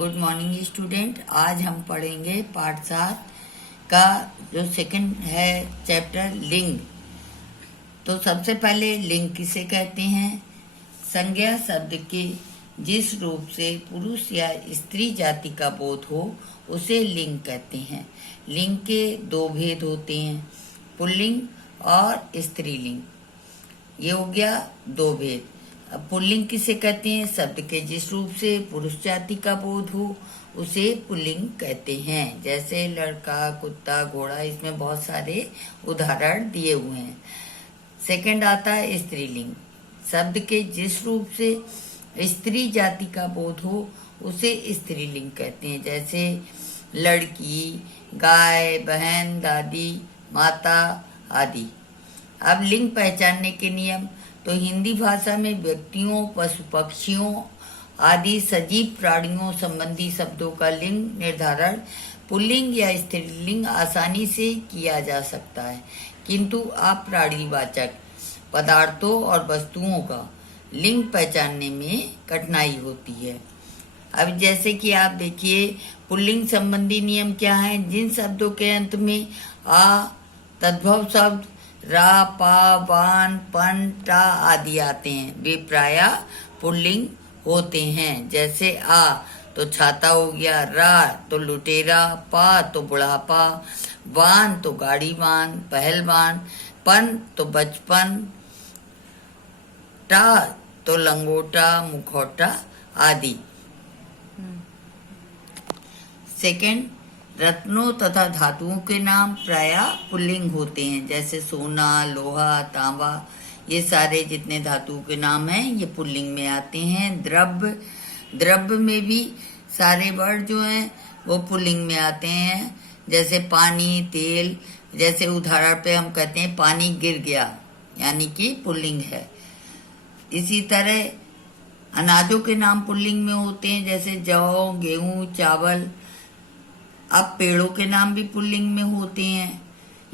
Good morning student. आज हम पढ़ेंगे पाठ 7 का जो सेकंड है चैप्टर लिंग। तो सबसे पहले लिंग किसे कहते हैं? संज्ञा शब्द के जिस रूप से पुरुष या स्त्री जाति का बोध हो उसे लिंग कहते हैं। लिंग के दो भेद होते हैं, पुल्लिंग और स्त्रीलिंग। ये हो गया दो भेद। अब पुल्लिंग किसे कहते हैं? शब्द के जिस रूप से पुरुष जाति का बोध हो उसे पुल्लिंग कहते हैं। जैसे लड़का, कुत्ता, घोड़ा, इसमें बहुत सारे उदाहरण दिए हुए हैं। सेकंड आता है स्त्रीलिंग। शब्द के जिस रूप से स्त्री जाति का बोध हो उसे स्त्रीलिंग कहते हैं। जैसे लड़की, गाय, बहन, दादी, माता आदि। अब लिंग पहचानने के नियम। तो हिंदी भाषा में व्यक्तियों, पशु पक्षियों आदि सजीव प्राणियों संबंधी शब्दों का लिंग निर्धारण पुल्लिंग या स्त्रीलिंग आसानी से किया जा सकता है, किंतु अप्राणीवाचक पदार्थों और वस्तुओं का लिंग पहचानने में कठिनाई होती है। अब जैसे कि आप देखिए पुल्लिंग संबंधी नियम क्या है। जिन शब्दों के अंत में आ तद्भव शब्द रा, पा, वान, पन, टा आदि आते हैं वे प्रायः पुल्लिंग होते हैं। जैसे आ तो छाता हो गया, रा तो लुटेरा, पा तो बुढ़ापा, वान तो गाड़ीवान, पहलवान, पन तो बचपन, टा तो लंगोटा, मुखौटा आदि। सेकंड, रत्नों तथा धातुओं के नाम प्रायः पुल्लिंग होते हैं। जैसे सोना, लोहा, तांबा, ये सारे जितने धातुओं के नाम हैं ये पुल्लिंग में आते हैं। द्रव्य में भी सारे वर्ड जो हैं वो पुल्लिंग में आते हैं। जैसे पानी, तेल, जैसे उदाहरण पे हम कहते हैं पानी गिर गया, यानी कि पुल्लिंग है। इसी तरह अनाजों के नाम पुल्लिंग में होते हैं। जैसे जौ, गेहूं, चावल। अब पेड़ों के नाम भी पुल्लिंग में होते हैं,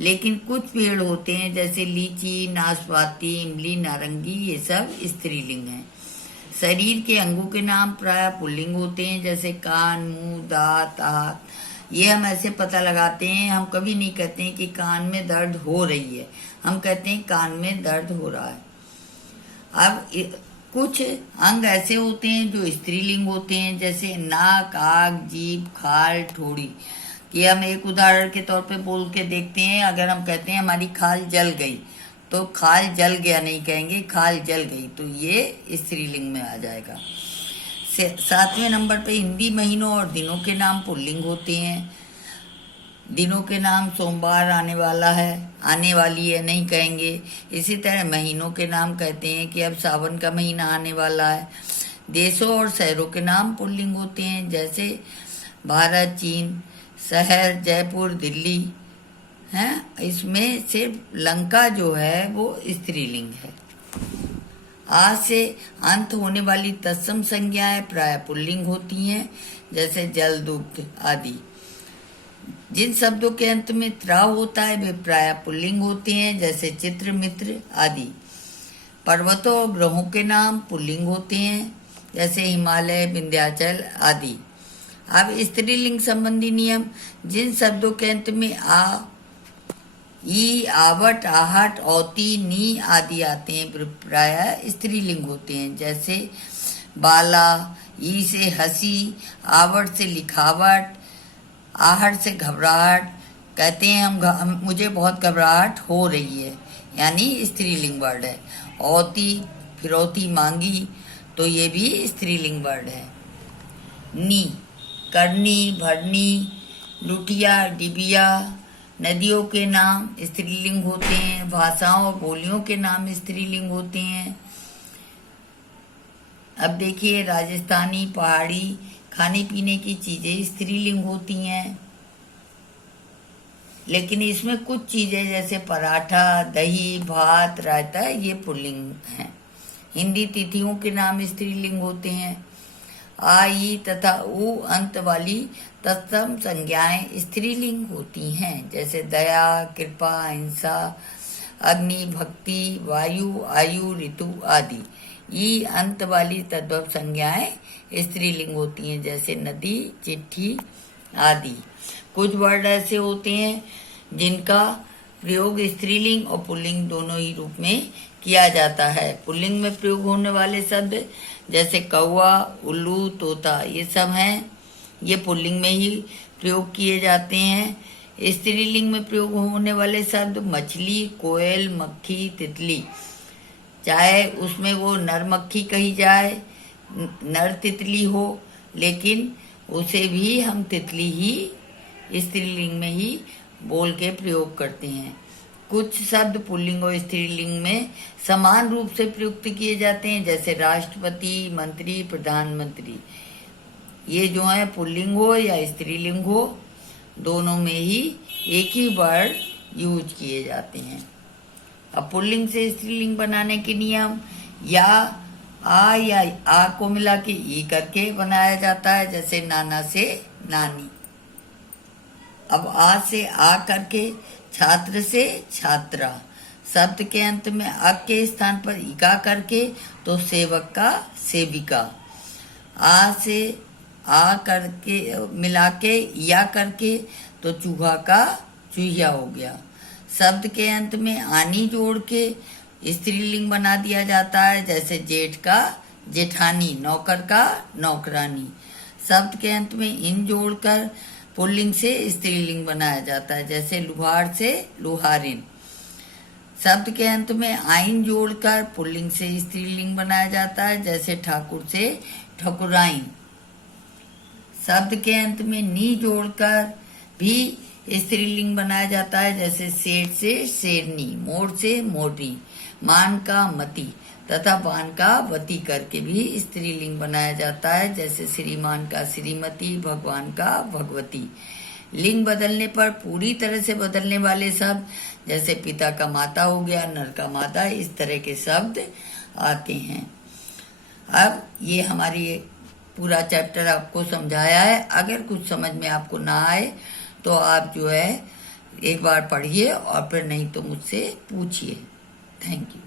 लेकिन कुछ पेड़ होते हैं जैसे लीची, नाशपाती, इमली, नारंगी, ये सब स्त्रीलिंग हैं। शरीर के अंगों के नाम प्राय पुल्लिंग होते हैं। जैसे कान, मुंह, दांत, हाथ। ये हम ऐसे पता लगाते हैं, हम कभी नहीं कहते हैं कि कान में दर्द हो रही है, हम कहते हैं कान में दर्द हो रहा है। अब कुछ अंग ऐसे होते हैं जो स्त्रीलिंग होते हैं। जैसे नाक, आँख, जीभ, खाल, ठोड़ी। कि हम एक उदाहरण के तौर पे बोल के देखते हैं। अगर हम कहते हैं हमारी खाल जल गई, तो खाल जल गया नहीं कहेंगे, खाल जल गई, तो ये स्त्रीलिंग में आ जाएगा। 7वें नंबर पे हिंदी महीनों और दिनों के नाम पुल्लिंग होते हैं। दिनों के नाम सोमवार आने वाला है, आने वाली है नहीं कहेंगे। इसी तरह महीनों के नाम कहते हैं कि अब सावन का महीना आने वाला है। देशों और शहरों के नाम पुल्लिंग होते हैं। जैसे भारत, चीन, शहर, जयपुर, दिल्ली हैं। इसमें सिर्फ लंका जो है वो स्त्रीलिंग है। आज से अंत होने वाली तत्सम संज्ञाएं प्राय पुल्लिंग होती हैं। जैसे जल, दुग्ध आदि। जिन शब्दों के अंत में त्रा होता है वे प्राय पुल्लिंग होते हैं। जैसे चित्र, मित्र आदि। पर्वतों और ग्रहों के नाम पुल्लिंग होते हैं। जैसे हिमालय, विंध्याचल आदि। अब स्त्रीलिंग संबंधी नियम। जिन शब्दों के अंत में आ, ई, आवट, आहट, औती, नी आदि आते हैं प्राय स्त्रीलिंग होते हैं। जैसे बाला, ई से हंसी, आवट से लिखावट, आहट से घबराहट। कहते हैं मुझे बहुत घबराहट हो रही है, यानी स्त्रीलिंग वर्ड है। औती, फिरौती मांगी, तो ये भी स्त्रीलिंग वर्ड है। नी, करनी, भरनी, लुटिया, डिबिया। नदियों के नाम स्त्रीलिंग होते हैं। भाषाओं और बोलियों के नाम स्त्रीलिंग होते हैं। अब देखिए राजस्थानी, पहाड़ी, खाने पीने की चीजें स्त्रीलिंग होती हैं। लेकिन इसमें कुछ चीजें जैसे पराठा, दही, भात, रायता ये पुल्लिंग हैं। हिंदी तिथियों के नाम स्त्रीलिंग होते हैं। आई तथा उ अंत वाली तत्सम संज्ञाएं स्त्रीलिंग होती हैं। जैसे दया, कृपा, हिंसा, अग्नि, भक्ति, वायु, आयु, ऋतु आदि। ई अंत वाली तद्भव संज्ञाएं स्त्रीलिंग होती हैं, जैसे नदी, चिट्ठी आदि। कुछ वर्ड ऐसे होते हैं जिनका प्रयोग स्त्रीलिंग और पुल्लिंग दोनों ही रूप में किया जाता है। पुल्लिंग में प्रयोग होने वाले शब्द जैसे कौवा, उल्लू, तोता, ये सब हैं, ये पुल्लिंग में ही प्रयोग किए जाते हैं। स्त्रीलिंग में प्रयोग होने वाले शब्द मछली, कोयल, मक्खी, तितली, चाहे उसमें वो नर मक्खी कही जाए, नर तितली हो, लेकिन उसे भी हम तितली ही स्त्रीलिंग में ही बोल के प्रयोग करते हैं। कुछ शब्द पुल्लिंग और स्त्रीलिंग में समान रूप से प्रयुक्त किए जाते हैं, जैसे राष्ट्रपति, मंत्री, प्रधानमंत्री। ये जो है पुल्लिंग हो या स्त्रीलिंग हो, दोनों में ही एक ही वर्ड यूज किए जाते हैं। अब पुल्लिंग से स्त्रीलिंग बनाने के नियम, या आ को मिला के ई करके बनाया जाता है, जैसे नाना से नानी। अब आ से आ करके, छात्र से छात्रा। शब्द के अंत में अ के स्थान पर इका करके तो सेवक का सेविका। आ से आ करके मिला के या करके तो चूहा का चूहिया हो गया। शब्द के अंत में आनी जोड़ के स्त्रीलिंग बना दिया जाता है, जैसे जेठ का जेठानी, नौकर का नौकरानी। शब्द के अंत में इन जोड़कर पुल्लिंग से स्त्रीलिंग बनाया जाता है, जैसे लुहार से लुहारिन। शब्द के अंत में आइन जोड़कर पुल्लिंग से स्त्रीलिंग बनाया जाता है, जैसे ठाकुर से ठकुराइन। शब्द के अंत में नी जोड़कर भी स्त्रीलिंग बनाया जाता है, जैसे सेठ से शेरनी, मोर से मोरनी, मान का मती तथा बान का वती करके भी स्त्रीलिंग बनाया जाता है, जैसे श्रीमान का श्रीमती, भगवान का भगवती। लिंग बदलने पर पूरी तरह से बदलने वाले शब्द, जैसे पिता का माता हो गया, नर का माता, इस तरह के शब्द आते हैं। अब ये हमारी पूरा चैप्टर आपको समझाया है। अगर कुछ समझ में आपको ना आए तो आप जो है एक बार पढ़िए और फिर नहीं तो मुझसे पूछिए। Thank you.